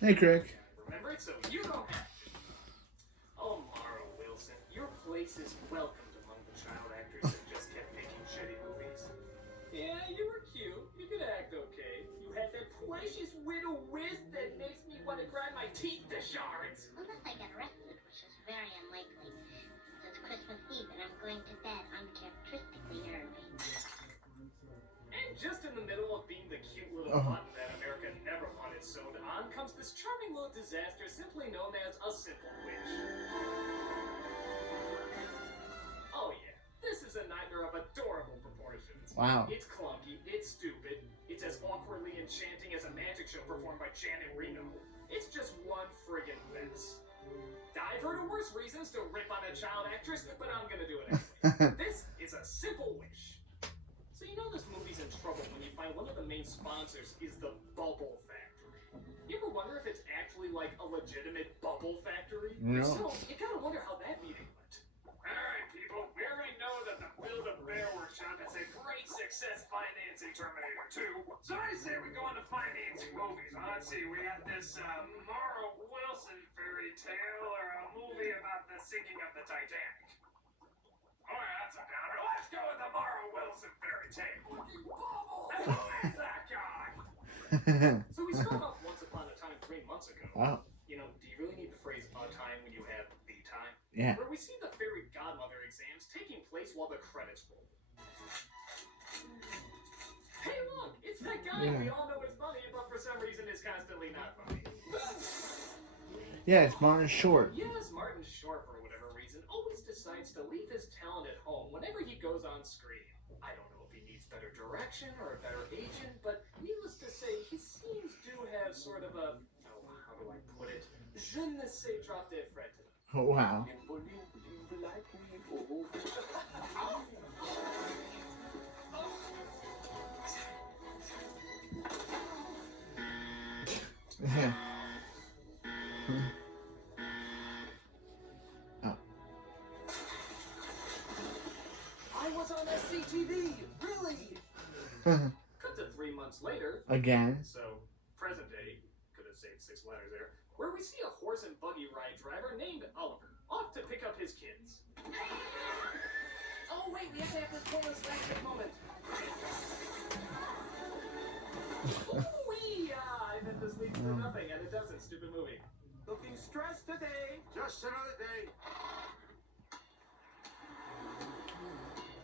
Hey, Crick. Remember it so you don't have to. Oh, Mara Wilson, your place is welcomed among the child actors that just kept making shitty movies. Yeah, you were cute. You could act okay. You had that precious widow whiz that makes me want to grind my teeth to shards. Unless I get arrested, which is very unlikely. It's Christmas Eve and I'm going to bed uncharacteristically early. And just in the middle of being the cute little button that America never wanted sewed on comes this charming little disaster simply known as a simple wish. Oh yeah, this is a nightmare of adorable proportions. Wow. It's clunky, it's stupid, it's as awkwardly enchanting as a magic show performed by Janet Reno. It's just one friggin' mess. I've heard of worse reasons to rip on a child actress, but I'm gonna do it anyway. This is a simple wish. So you know this movie's in trouble when you find one of the main sponsors is the Bubble Factory. You ever wonder if it's actually like a legitimate bubble factory? No. So you gotta wonder how that meeting went. Alright people, we already know that the Build-A-Bear Workshop is a great success financing Terminator 2. So I say we go into financing movies. Let's see, we got this Mara Wilson fairy tale or a movie about the sinking of the Titanic. Oh yeah, that's a downer. Let's go with the Mara Wilson fairy tale. And who is that guy? So we start off Once Upon a Time 3 months ago. Wow. You know, do you really need the phrase "a time" when you have the time? Yeah. Where we see the fairy godmother exams taking place while the credits roll. Hey look, it's that guy we all know is funny, but for some reason is constantly not funny. Yeah, it's Martin Short. Yes, Martin Short, for whatever reason, always decides to leave his talent at home whenever he goes on screen. I don't know if he needs better direction or a better agent, but needless to say, his scenes do have sort of a, how do I put it, je ne sais drop dead fret to them. Oh, wow. Yeah. Oh. I was on SCTV, really? Cut to 3 months later. Again. So, present day, could have saved 6 letters there, where we see a horse and buggy ride driver named Oliver, off to pick up his kids. Oh wait, we have to have this bonus last moment. Ooh-wee! I bet this leads to nothing, and it doesn't, stupid movie. Looking stressed today. Just another day.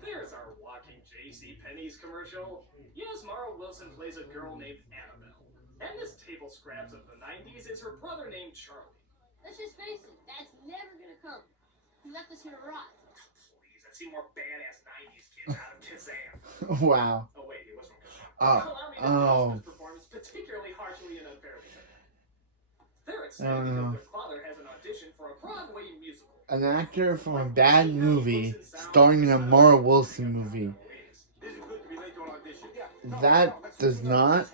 There's our walking JCPenney's commercial. Yes, Mara Wilson plays a girl named Annabelle. And this table scraps of the 90s is her brother named Charlie. Let's just face it, that's never gonna come. You left us here to rot. Please, I've seen more badass 90s kids out of Kazam. Wow. Oh wait, he was from Kazam. Allow me to Oh. this performance particularly harshly and unfairly. They're I excited don't because know. their father has an audition for a Broadway musical. An actor from a bad movie starring in a Mara Wilson movie. That does not.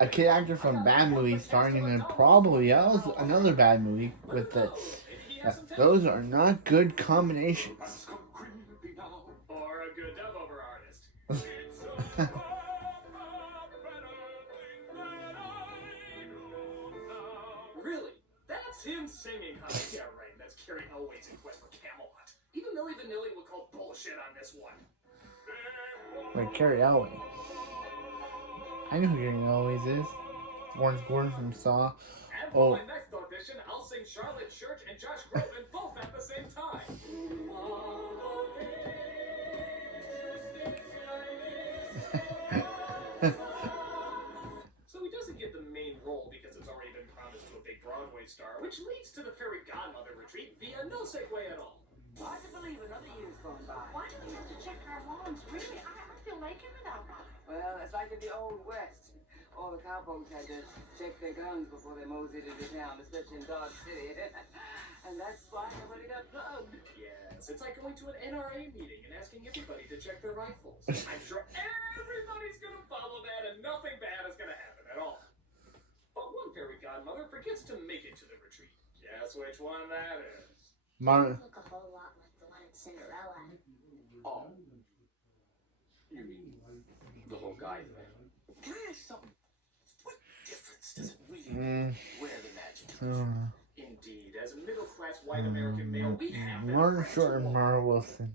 A kid actor from a bad movie starring in a probably else another bad movie with the. Those are not good combinations. Or a good dub-over artist. Really? That's him singing, huh? Yeah, right. That's Carrie Elway's in Quest for Camelot. Even Milli Vanilli would call bullshit on this one. Like Carrie Elway. I know who Carrie Elway is. Lawrence Gordon from Saw. And for my next audition, I'll sing Charlotte Church and Josh Groban both at the same time. So he doesn't get the main role because it's already been promised to a big Broadway star, which leads to the fairy godmother retreat via no segue at all. Hard to believe another year's gone by. Why do we have to check our loans? Really, I feel naked without one. Well, it's like in the Old West. All the cowboys had to check their guns before they moseyed into town, especially in Dodge City. And that's why nobody got plugged. Yes, it's like going to an NRA meeting and asking everybody to check their rifles. I'm sure everybody's gonna follow that and nothing bad is gonna happen at all. But one fairy godmother forgets to make it to the retreat. Guess which one that is? Mar- Look a whole lot like the one in Cinderella. Oh. You mean the whole guy thing? Can I ask something? What difference does it really make? Indeed, as a middle-class white American male, we have that Martin right Short to and all. Mara Wilson.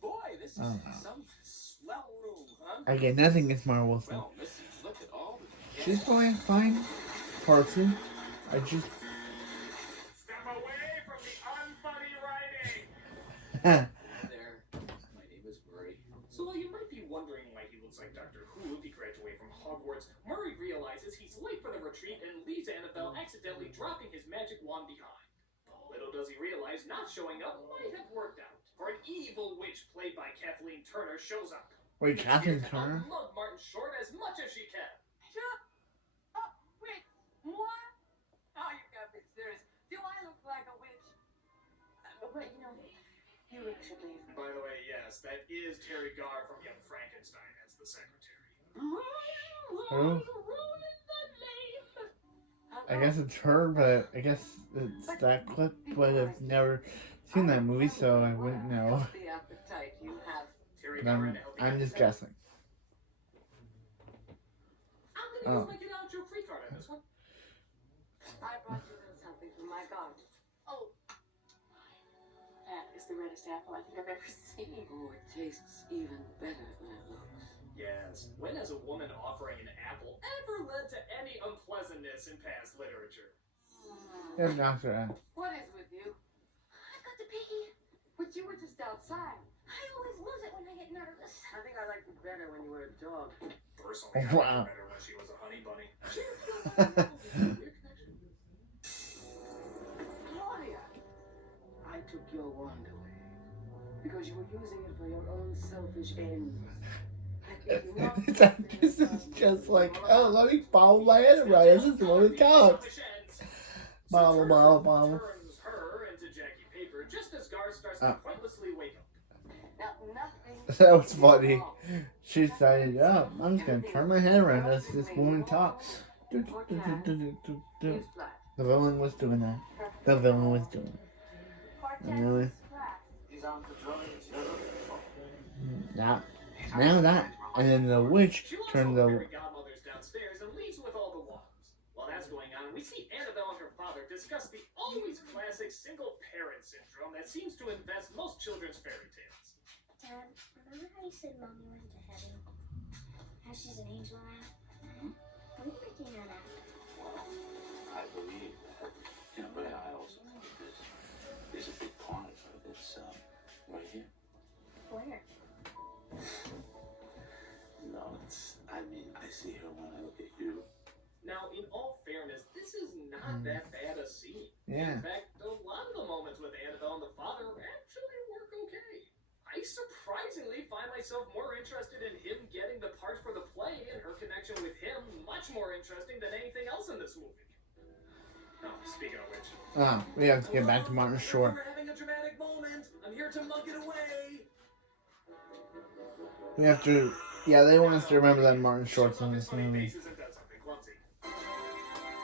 Boy, this is some swell room, huh? I get nothing against Mara Wilson. Well, missy, look at all the She's playing fine person. I just Step away from the unfunny writing! there. My name is Murray. So while you might be wondering why he looks like Doctor Who if he graduated from Hogwarts, Murray realizes he's late for the retreat and leaves Annabelle accidentally dropping his magic wand behind. Little does he realize not showing up might have worked out, for an evil witch played by Kathleen Turner shows up. wait, Kathleen Here to Turner. outlug Martin Short as much as she can. Shut up, witch! What? Oh, you gotta be serious. Do I look like a witch? But you know, you should leave. By the way, yes, that is Terry Garr from Young Frankenstein as the secretary. Who? I guess it's her, but I guess it's that clip. But I've never seen that movie, so I wouldn't know. The appetite you have. Terry But Garr and Elvie I'm just Hempstead. guessing. I'm gonna use my get out your free card on this one. I brought you a little something from my garden. Oh, that is the reddest apple I think I've ever seen. Oh, it tastes even better than it looks. Yes. When has a woman offering an apple ever led to any unpleasantness in past literature? Yeah, Doctor. What is with you? I've got to pee. But you were just outside. I always lose it when I get nervous. I think I liked you better when you were a dog. Personally, I Wow. liked her better when she was a honey bunny. Claudia, I took your wand away because you were using it for your own selfish ends. It's like, this is just like, oh, let me follow my head right as this woman talks. Bottle, bottle, bottle. Turns her into Jackie Paper just as Gar starts to pointlessly wake up. Now, nothing That was funny. wrong. She decided, oh, I'm just gonna turn my head around as this woman talks. Do, do, do, do, do, do, do. Newsflash. The villain was doing that. The villain was doing it. Really? These aren't the drones you're looking for. Now that. And then the witch She wants turned all the. fairy godmothers downstairs and leaves with all the wands. While that's going on, we see Annabelle and her father discuss the always classic single parent syndrome that seems to infest most children's fairy tales. Dad, remember how you said Mommy went to heaven? How she's an angel now? What do you think you know that? I believe that, but I also think there's a big part of this, right here. Where? No, I see her when I look at you. Now, in all fairness, this is not that bad a scene. Yeah. In fact, a lot of the moments with Annabelle and the father actually work okay. I surprisingly find myself more interested in him getting the part for the play and her connection with him much more interesting than anything else in this movie. Oh, speaking of which. We have to get back to Martin Short. We're having a dramatic moment. I'm here to mug it away. We have to. Yeah, they want us to remember that Martin Short's in this movie. Faces and does something clumsy.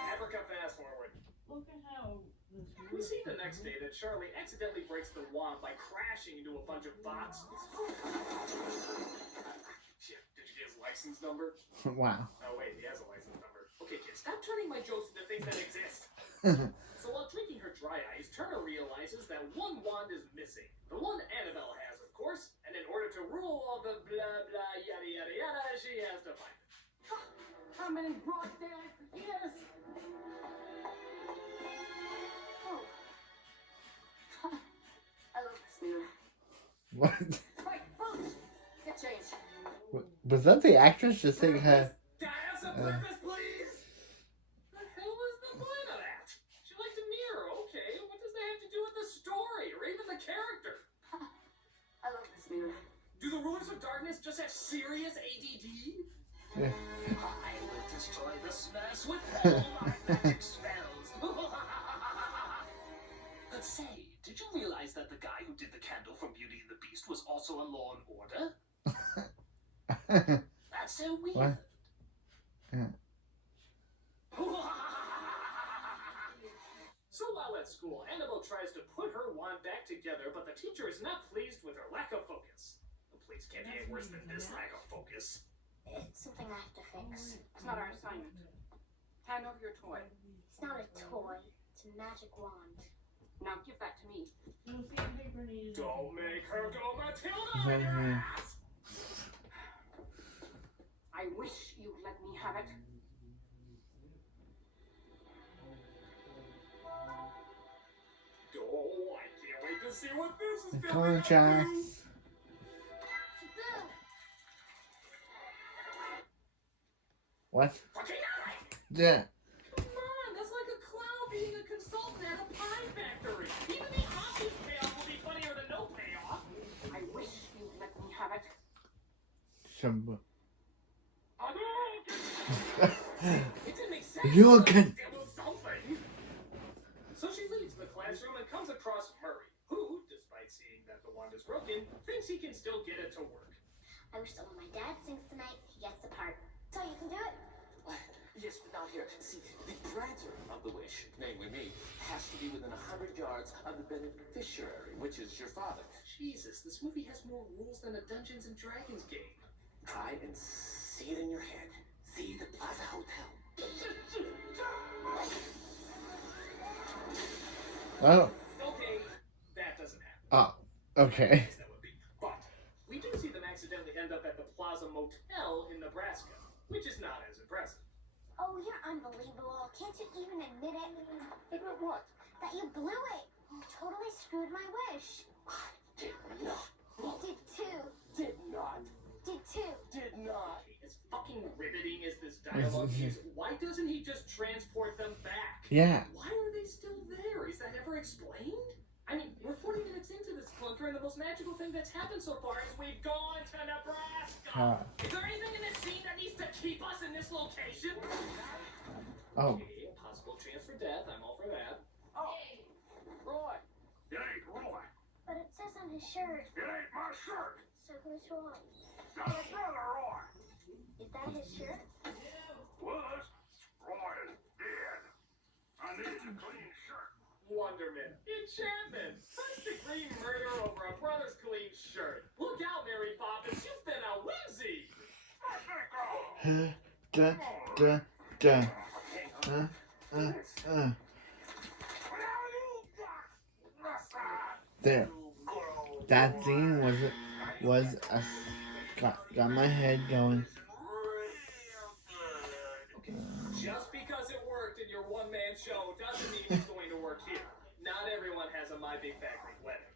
Africa fast forward. Look at how this We see the next day that Charlie accidentally breaks the wand by crashing into a bunch of bots. Shit, did you get his license number? Wow. Oh wait, he has a license number. Okay, kids, stop turning my jokes into things that exist. So while drinking her dry ice, Turner realizes that one wand is missing. The one Annabelle has, of course, and in order to rule all the blah blah yada yada yada, she has to find it. How many broad daylight years? Oh. I love this mirror. What? Right, boots. Get changed. Was that the actress just saying her? Can I have some breakfast, please? The hell was the point of that? She likes a mirror, okay. What does that have to do with the story or even the character? I love this mirror. Do the rulers of darkness just have serious ADD? Yeah. I will destroy the Smurfs with all my magic spells. But say, did you realize that the guy who did the candle from Beauty and the Beast was also on Law and Order? That's so weird. What? Yeah. So while at school, Annabelle tries to put her wand back together, but the teacher is not pleased with her lack of focus. The police can't be any worse than this lack of focus. It's something I have to fix. It's not our assignment. Hand over your toy. It's not a toy. It's It's a magic wand. Now give that to me. Don't make her go Matilda! Mhm. I wish you'd let me have it. Oh, I can't wait to see what this is The going to do. contracts. What? Fucking hell! Yeah. Come on, that's like a clown being a consultant at a pie factory. Even the obvious payoff will be funnier than no payoff. I wish you'd let me have it. Some. It didn't make sense. You but can. It was something. So she leaves the classroom and comes across Murray, who, despite seeing that the wand is broken, thinks he can still get it to work. I wish that when my dad sings tonight, he gets the part. So you can do it? Yes, but not here. See, the grantor of the wish, namely me, has to be within 100 yards of the beneficiary, which is your father. Jesus, this movie has more rules than a Dungeons and Dragons game. Try and see it in your head. See the Plaza Hotel. Oh. Okay, that doesn't happen. Oh. Okay. That would be. But we do see them accidentally end up at the Plaza Motel in Nebraska, which is not as impressive. Oh, you're unbelievable. Can't you even admit it? Admit what? That you blew it. You totally screwed my wish. I did not. You did too. Did not. Did too. Did not. As fucking riveting as this dialogue is, why doesn't he just transport them back? Yeah. Why are they still there? Is that ever explained? I mean, we're 40 minutes into this clunker, and the most magical thing that's happened so far is we've gone to Nebraska. Is there anything in this scene that needs to keep us in this location? Oh. Okay, possible chance for death. I'm all for that. Oh, Roy. It ain't Roy. But it says on his shirt. It ain't my shirt. So who's Roy? Got a brother, Roy. Is that his shirt? Was. Roy is dead. I need a clean shirt. Wonderment. Enchantment. First degree murder over a brother's clean shirt. Look out, Mary Poppins. You've been a whimsy. Da da da. There. That scene was a got my head going. Okay. Just because it worked in your one-man show doesn't mean it's going to work here. Not everyone has a My Big Fat Greek Wedding.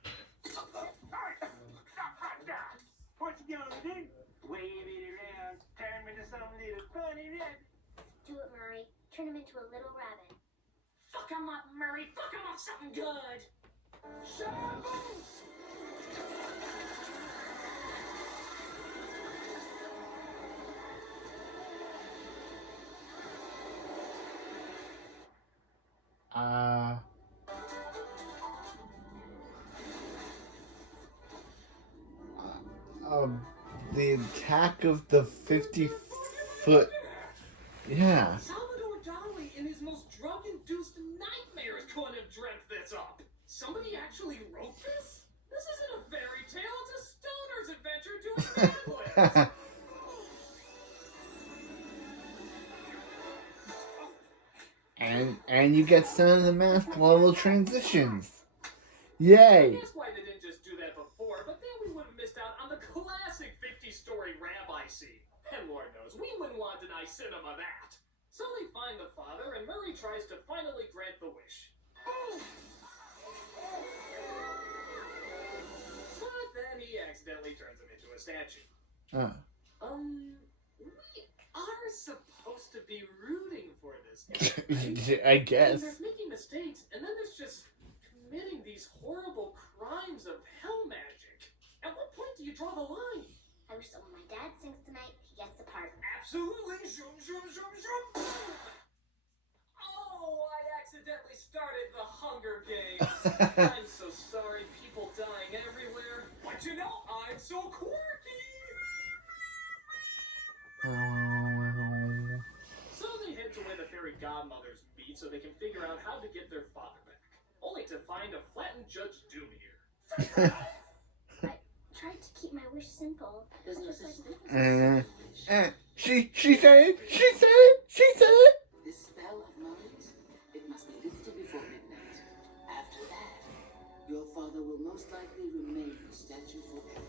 What you gonna do? Wave it around, turn me to some little funny rabbit. Do it, Murray. Turn him into a little rabbit. Fuck him up, Murray. Fuck him up something good. The attack of the 50-foot. Yeah. Salvador Dali, in his most drug-induced nightmares, couldn't have dreamt this up. Somebody actually wrote this? This isn't a fairy tale. It's a stoner's adventure doing tablets. and you get some of the mask level transitions. Yay! That's why they didn't just do that before, but then we would have missed out on the classic 50-story rabbi scene. And Lord knows, we wouldn't want to deny cinema that. So they find the father, and Murray tries to finally grant the wish. But then he accidentally turns him into a statue. We are supposed to be rooting for this guy, right? I I mean, guess. there's making mistakes, and then there's just committing these horrible crimes of hell magic. At what point do you draw the line? I wish that when my dad sings tonight, he gets the part. Absolutely. Zoom, zoom, zoom, zoom. Oh, I accidentally started the Hunger Games. I'm so sorry, people dying everywhere. But you know, I'm so quirky. So they head to where the fairy godmothers meet so they can figure out how to get their father back. Only to find a flattened Judge Doom here. I tried to keep my wish simple. There's no Just such like thing. She said it. She said it. She said it. This spell of Murray's, it must be lifted before midnight. statue forever.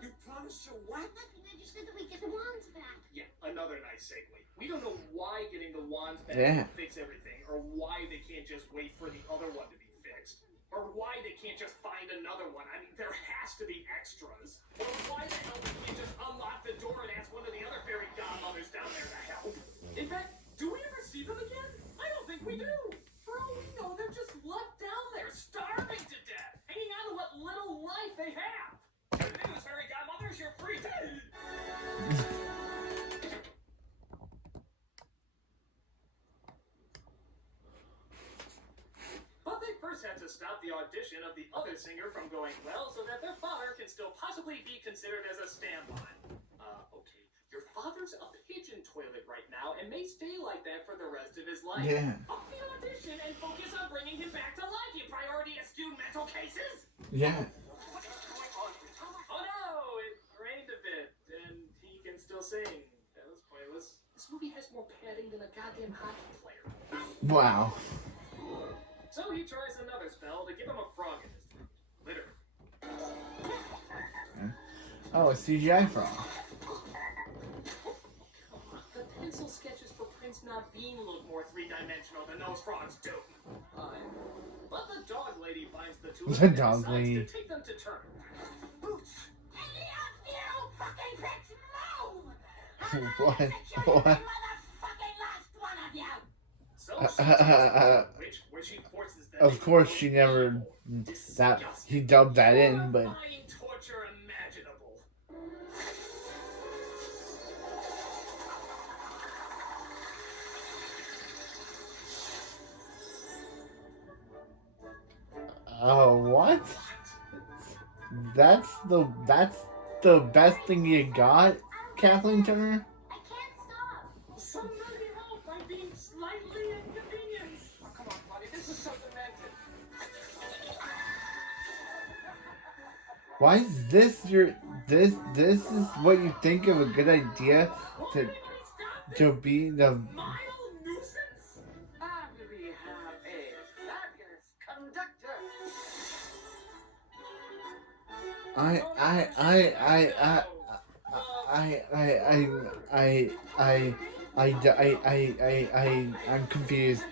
You promised your what? Nothing, I just said that we get the wands back. Yeah, another nice segue. We don't know why getting the wands back Yeah. will fix everything, or why they can't just wait for the other one to be fixed, or why they can't just find another one. I mean, there has to be extras. Or why the hell we can't just unlock the door and ask one of the other fairy godmothers down there to help. In fact, do we ever see them again? I don't think we do. For all we know, they're just left down there, starving to death, hanging on to what little life they have. Good news, fairy godmothers, you're free to... But they first had to stop the audition of the other singer from going well so that their father can still possibly be considered as a standby. Okay. Your father's a pigeon toilet right now and may stay like that for the rest of his life. Yeah. Up the audition and focus on bringing him back to life, you priority-skewed mental cases! Yeah. What's going on? Oh no, it rained a bit, and he can still sing. That was pointless. This movie has more padding than a goddamn hockey player. Wow. So he tries another spell to give him a frog in his throat. Literally. Oh, a CGI frog. The pencil sketches for Prince Naveen look more three-dimensional than those frogs do. But the dog lady finds the two of The them and dog decides lady. to take them to turn. Boots! What? What? So she tells where she forces them Of to course, go she never. That he disgusting, dubbed that in, but horrifying torture imaginable. oh, what? That's the best thing you got, Kathleen Turner. I can't stop. Somebody help! I'm being slightly inconvenienced. Oh, come on, buddy. This is so demented. Why is this your this is what you think of a good idea to be the Mile nuisance? And we have a fabulous conductor. I'm confused.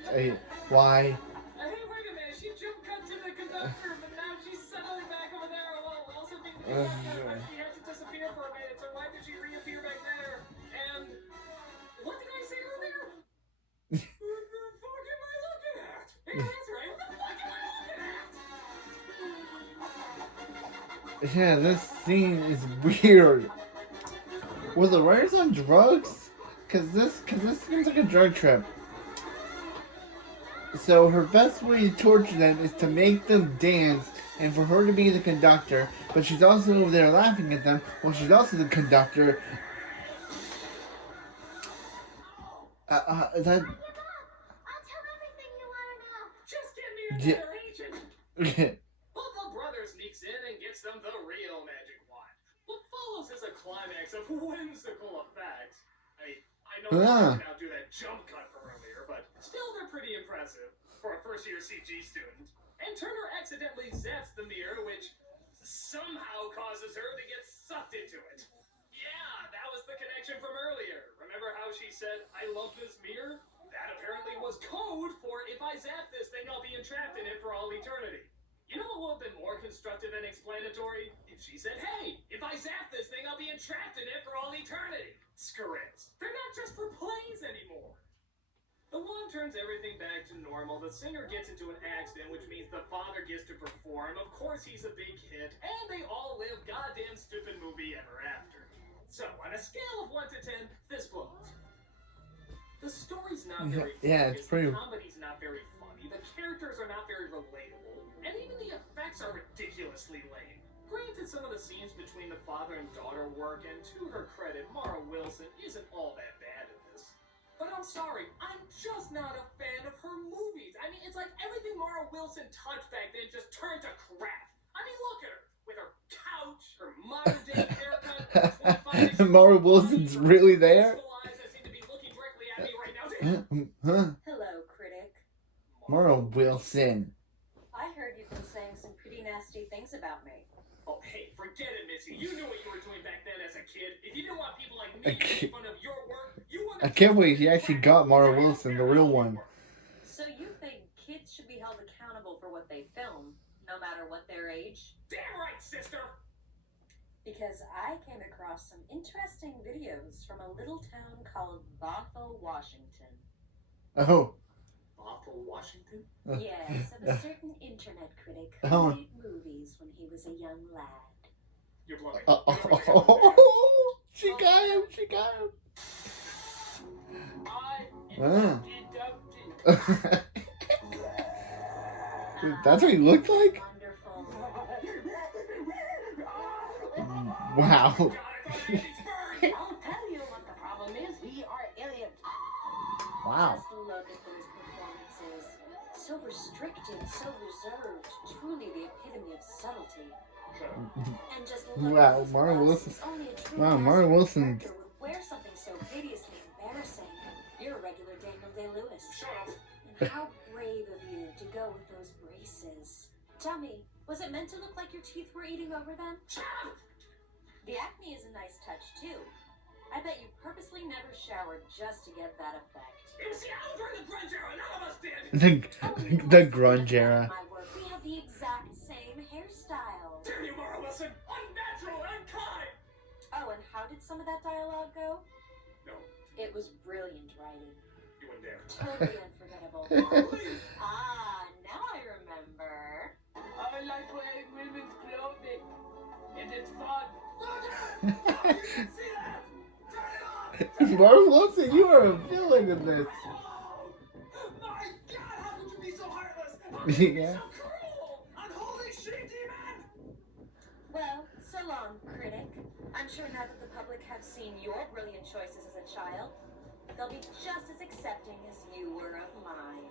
Why? Hey, wait a minute. She jump cut to the conductor, but now she's suddenly back over there while also being the conductor. But she had to disappear for a minute, so why did she reappear back there? And what did I say earlier? What the fuck am I looking at? Yeah, that's right. What the fuck am I looking at? Yeah, this scene is weird. Were the writers on drugs? Cause this seems like a drug trip. So her best way to torture them is to make them dance and for her to be the conductor, but she's also over there laughing at them while she's also the conductor. That I'll give up. I'll tell everything you want to know. Just get me a Yeah. better agent. But the brother sneaks in and gets them the real magic wand. What follows is a climax of whimsical effects. I know Ah. they can outdo that jump cut from earlier, but still they're pretty impressive for a first-year CG student. And Turner accidentally zaps the mirror, which somehow causes her to get sucked into it. Yeah, that was the connection from earlier. Remember how she said, "I love this mirror"? That apparently was code for if I zap this thing, I'll be entrapped in it for all eternity. You know what would have been more constructive and explanatory? If she said, "Hey, if I zap this thing, I'll be entrapped in it for all eternity." Screw it. They're not just for plays anymore. The wand turns everything back to normal. The singer gets into an accident, which means the father gets to perform. Of course, he's a big hit, and they all live goddamn stupid movie ever after. So, on a scale of 1 to 10, this blows. The story's not very Yeah, focused, it's pretty- the comedy's not very funny, the characters are not very relatable, and even the effects are ridiculously lame. Granted, some of the scenes between the father and daughter work, and to her credit, Mara Wilson isn't all that bad in this. But I'm sorry, I'm just not a fan of her movies. I mean, it's like everything Mara Wilson touched back then just turned to crap. I mean, look at her, with her couch, her modern-day haircut, her 25 Mara Wilson's really there? eyes that seem to be looking directly at me right now. Huh? Hello, critic. Mara Wilson. I heard you've been saying some pretty nasty things about me. Oh, hey, forget it, Missy. You knew what you were doing back then as a kid. If you didn't want people like me to make fun of your work, you wanted I can't believe he actually got Mara Wilson, the real one. So you think kids should be held accountable for what they film, no matter what their age? Damn right, sister! Because I came across some interesting videos from a little town called Bothell, Washington. Oh. Bothell, Washington? Yes, of a certain internet critic who Oh. made movies when he was a young lad. You're bluffing. Oh, she got him, she got him. That's what he looked like? Wonderful. Wow. I'll tell you what the problem is. We are aliens. Wow. Just look at those performances. So restricted, so reserved. Truly the epitome of subtlety. And just look Wow, at Mara Wilson. Only a true Wow, Mara Wilson. actor would wear something so hideously embarrassing. You're a regular Daniel Day-Lewis. Shut up. And how brave of you to go with those braces. Tell me, was it meant to look like your teeth were eating over them? Shut up! The acne is a nice touch too. I bet you purposely never showered just to get that effect. You see, I was during the grunge era. None of us did. The grunge era. My work, we have the exact same hairstyle. Damn you, Mara Wilson. Unnatural, unkind. Oh, and how did some of that dialogue go? No, It was brilliant writing. you wouldn't dare. Totally unforgettable. Ah, now I remember. I like wearing women's clothing. It is fun. You can see that. Turn it off. Mara Wilson, you are a villain in this. Oh, my God, how could you be so heartless? How could you be Yeah. so cruel? Unholy she-demon. Well, so long, critic. I'm sure now that the public have seen your brilliant choices as a child, they'll be just as accepting as you were of mine.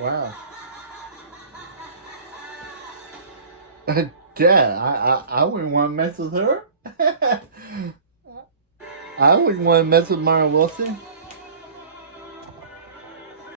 Wow. Yeah, I wouldn't want to mess with her. I wouldn't want to mess with Mara Wilson.